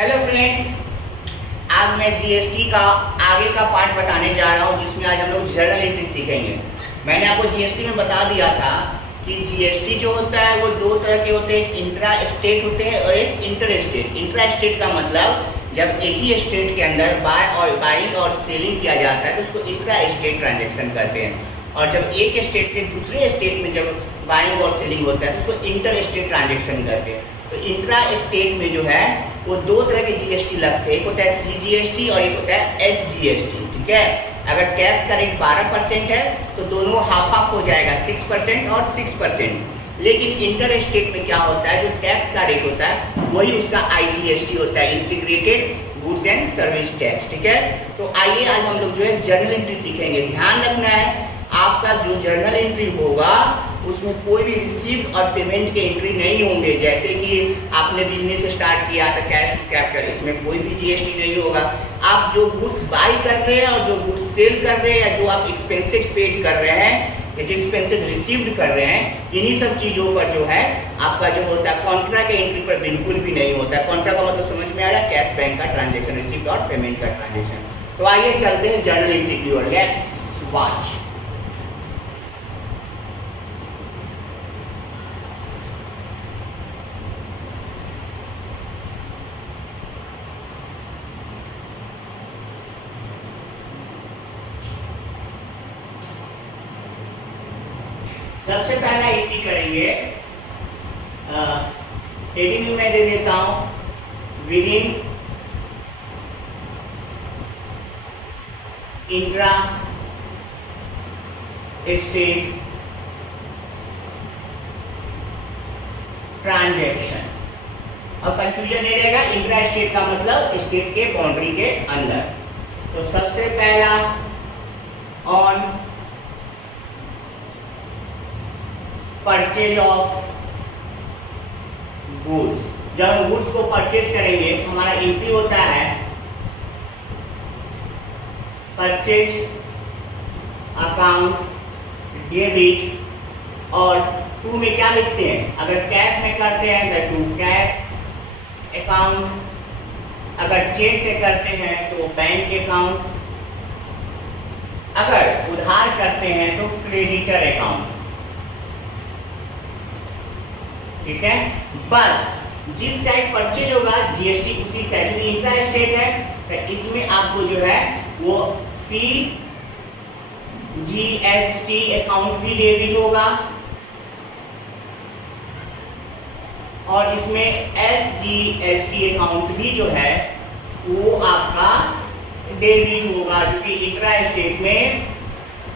Hello friends, आज मैं GST का आगे का पार्ट बताने जा रहा हूँ जिसमें आज हम लोग जर्नल एंट्री सीखेंगे। मैंने आपको जीएसटी में बता दिया था कि जीएसटी जो होता है वो दो तरह के होते हैं, एक इंट्रा स्टेट होते हैं और एक इंटर स्टेट। इंट्रा स्टेट का मतलब जब एक ही स्टेट के अंदर बाइंग और सेलिंग किया जाता है तो उसको इंट्रा स्टेट ट्रांजेक्शन कहते हैं, और जब एक स्टेट से दूसरे स्टेट में जब बाइंग और सेलिंग होता है तो उसको इंटर स्टेट ट्रांजेक्शन कहते हैं। तो इंट्रा स्टेट में जो है वो दो तरह के जीएसटी लगते हैं, एक होता है सीजीएसटी और एक होता है एसजीएसटी। ठीक है, अगर टैक्स का रेट 12% है तो दोनों हाफ हाफ हो जाएगा, 6% और 6%। लेकिन इंटर स्टेट में क्या होता है, जो टैक्स का रेट होता है वही उसका आईजीएसटी होता है, integrated goods and service tax. ठीक है, तो आइए आज हम लोग जो है जर्नल एंट्री सीखेंगे। ध्यान रखना है आपका जो जर्नल एंट्री होगा उसमें कोई भी रिसीव्ड और पेमेंट के एंट्री नहीं होंगे। जैसे कि आपने बिजनेस स्टार्ट किया था कैश टू कैपिटल, इसमें कोई भी जीएसटी नहीं होगा। आप जो गुड्स बाई कर रहे हैं और जो गुड्स सेल कर रहे हैं या जो आप एक्सपेंसेस पेड कर रहे हैं या जो एक्सपेंसेस रिसीव्ड कर रहे हैं, इन्हीं सब चीज़ों पर जो है आपका जो होता है कॉन्ट्रा के एंट्री पर बिल्कुल भी नहीं होता है। कॉन्ट्रा का मतलब समझ में आ रहा है, कैश बैंक का ट्रांजेक्शन, रिसीव्ड और पेमेंट का ट्रांजेक्शन। तो आइए चलते हैं जर्नल एंट्री की ओर, लेट्स वॉच। सबसे पहला एंट्री करेंगे, हेडिंग में मैं दे देता हूं विदिन इंट्रा स्टेट ट्रांजैक्शन। और कंफ्यूजन नहीं रहेगा, इंट्रा स्टेट का मतलब स्टेट के बाउंड्री के अंदर। तो सबसे पहला ऑन परचेज ऑफ गुड्स। जब हम गुड्स को परचेज करेंगे तो हमारा एंट्री होता है परचेज अकाउंट डेबिट, और टू में क्या लिखते हैं, अगर कैश में करते हैं तो टू कैश अकाउंट, अगर चेक से करते हैं तो बैंक अकाउंट, अगर उधार करते हैं तो क्रेडिटर अकाउंट। ठीक है, बस जिस साइड परचेज होगा जीएसटी उसी साइड, यदि इंट्रा स्टेट है तो इसमें आपको जो है वो सीजीएसटी अकाउंट भी डेबिट होगा और इसमें एसजीएसटी अकाउंट भी जो है वो आपका डेबिट होगा, क्योंकि इंट्रा स्टेट में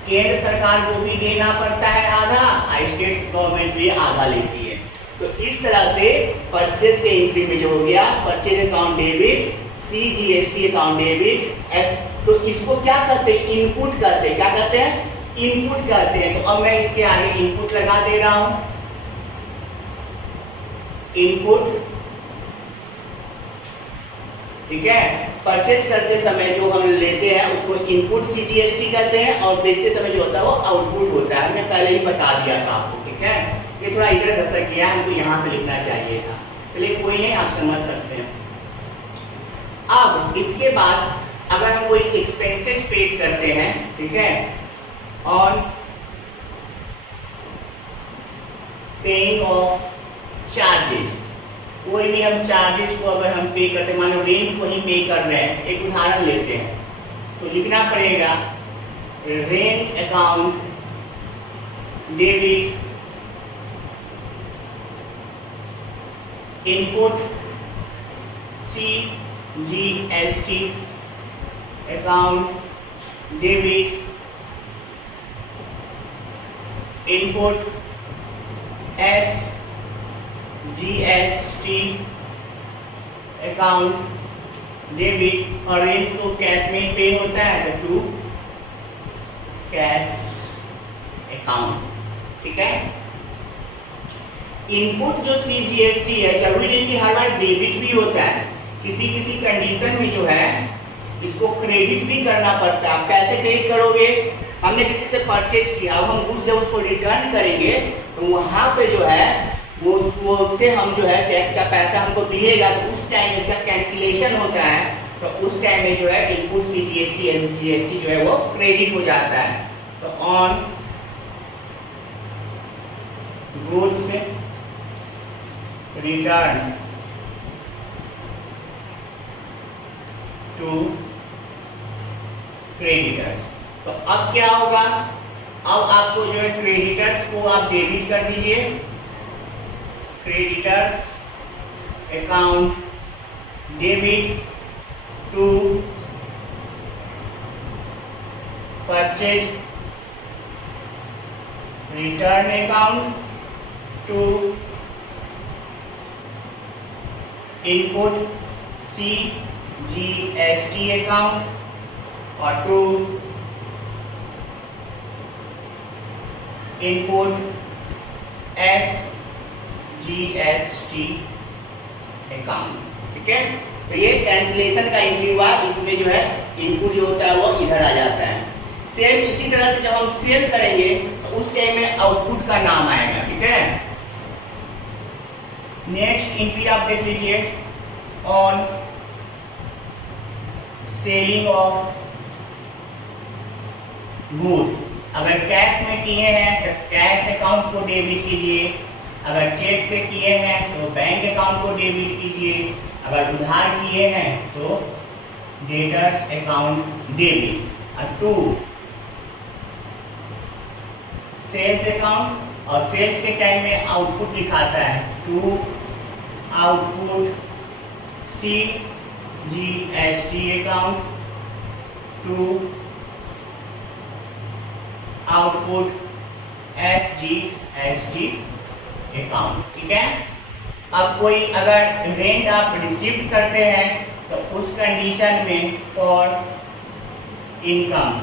केंद्र सरकार को भी देना पड़ता है आधा, स्टेट गवर्नमेंट भी आधा लेती है। तो इस तरह से परचेज के एंट्री में जो हो गया purchase account debit, CGST account debit, S, तो इसको क्या करते हैं, इनपुट करते हैं। क्या करते हैं, इनपुट करते हैं। तो अब मैं इसके आगे इनपुट लगा दे रहा हूं, इनपुट। ठीक है, परचेज करते समय जो हम लेते हैं उसको इनपुट सीजीएसटी कहते हैं और बेचते समय जो होता है वो आउटपुट होता है। हमने पहले ही बता दिया था आपको। ठीक है, ये थोड़ा इधर धसक गया, हमको यहाँ से लिखना चाहिए था। चलिए कोई नहीं, आप समझ सकते हैं। अब इसके बाद अगर हम कोई एक्सपेंसेस पेड करते हैं, ठीक है, ऑन पेइंग ऑफ चार्जेस, कोई भी हम चार्जेस को अगर हम पे करते हैं, मान लो रेंट को ही पे कर रहे हैं, एक उदाहरण लेते हैं, तो लिखना पड़ेगा rent account debit, input CGST account debit, input SGST account debit, और रेंट तो कैश में पे होता है तो टू कैश अकाउंट। ठीक है, इनपुट जो सीजीएसटी है जरूरी नहीं कि हर बार डेबिट भी होता है, किसी किसी कंडीशन में जो है इसको क्रेडिट भी करना पड़ता है। आप कैसे क्रेडिट करोगे, हमने किसी से परचेज किया, अब हम गुड्स जब उसको रिटर्न करेंगे तो वहां पे जो है वो उससे हम जो है टैक्स का पैसा हमको मिलेगा, तो उस टाइम इसका कैंसिलेशन होता है, तो उस टाइम में जो है input C GST S GST जो है वो क्रेडिट हो जाता है। तो on goods return to creditors, तो अब क्या होगा, अब आपको जो है क्रेडिटर्स को आप डेबिट कर दीजिए, creditors account debit to purchase return account to input C GST account और to input S GST account. ठीक है, तो ये कैंसिलेशन का एंट्री हुआ, इसमें जो है इनपुट जो होता है वो इधर आ जाता है। सेम इसी तरह से जब हम सेल करेंगे तो उस टाइम में आउटपुट का नाम आएगा। ठीक है, नेक्स्ट एंट्री आप देख लीजिए, ऑन सेलिंग ऑफ गुड्स। अगर कैश में किए हैं तो कैश अकाउंट को डेबिट कीजिए, अगर चेक से किए हैं तो बैंक अकाउंट को डेबिट कीजिए, अगर उधार किए हैं तो डेटर्स अकाउंट डेबिट। और टू सेल्स अकाउंट, और सेल्स के टाइम में आउटपुट दिखाता है, to output C GST account to output SGST account. ठीक है, अब कोई अगर रेंट आप रिसीव करते हैं तो उस कंडीशन में फॉर इनकम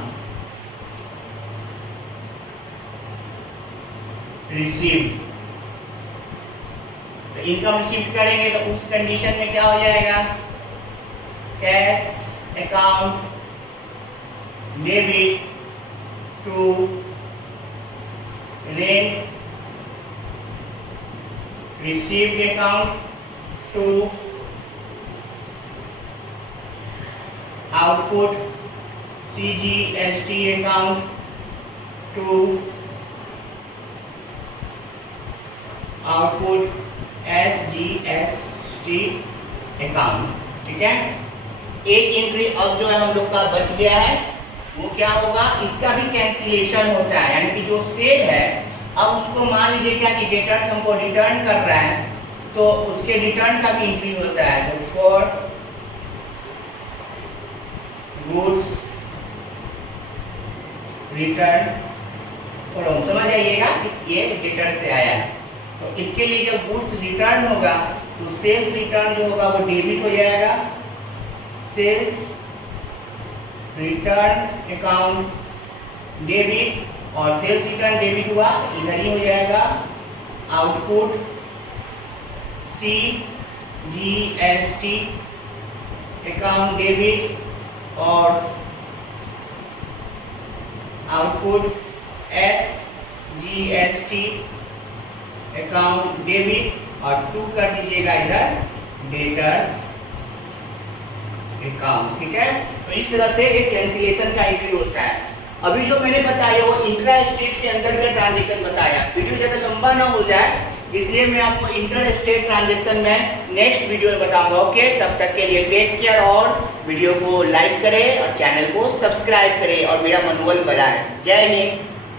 रिसीव, तो इनकम रिसीव करेंगे तो उस कंडीशन में क्या हो जाएगा, cash account debit to rent received account to output CGST account to output SGST account. ठीक है, एक एंट्री अब जो है हम लोग का बच गया है, वो क्या होगा, इसका भी कैंसिलेशन होता है, यानी कि जो सेल है अब उसको मान लीजिए क्या कि डेटर्स हमको रिटर्न कर रहा है, तो उसके रिटर्न का भी एंट्री होता है। तो फॉर गुड्स रिटर्न फ्रॉम, समझ आइएगा ये डेटर से आया है, तो इसके लिए जब गुड्स रिटर्न होगा तो सेल्स रिटर्न जो होगा वो डेबिट हो जाएगा, सेल्स रिटर्न अकाउंट डेबिट, और सेल्स रिटर्न डेबिट हुआ इधर ही हो जाएगा, output C GST account debit और output S GST account debit, और टू कर दीजिएगा इधर डेटर्स अकाउंट। ठीक है, तो इस तरह से एक कैंसिलेशन का एंट्री होता है। अभी जो मैंने बताया वो इंट्रा स्टेट के अंदर का ट्रांजैक्शन बताया, वीडियो ज़्यादा लंबा ना हो जाए इसलिए मैं आपको इंटर स्टेट ट्रांजैक्शन में नेक्स्ट वीडियो में बताऊंगा। ओके, तब तक के लिए टेक केयर, और वीडियो को लाइक करें और चैनल को सब्सक्राइब करें और मेरा मनोबल बढ़ाएं। जय हिंद।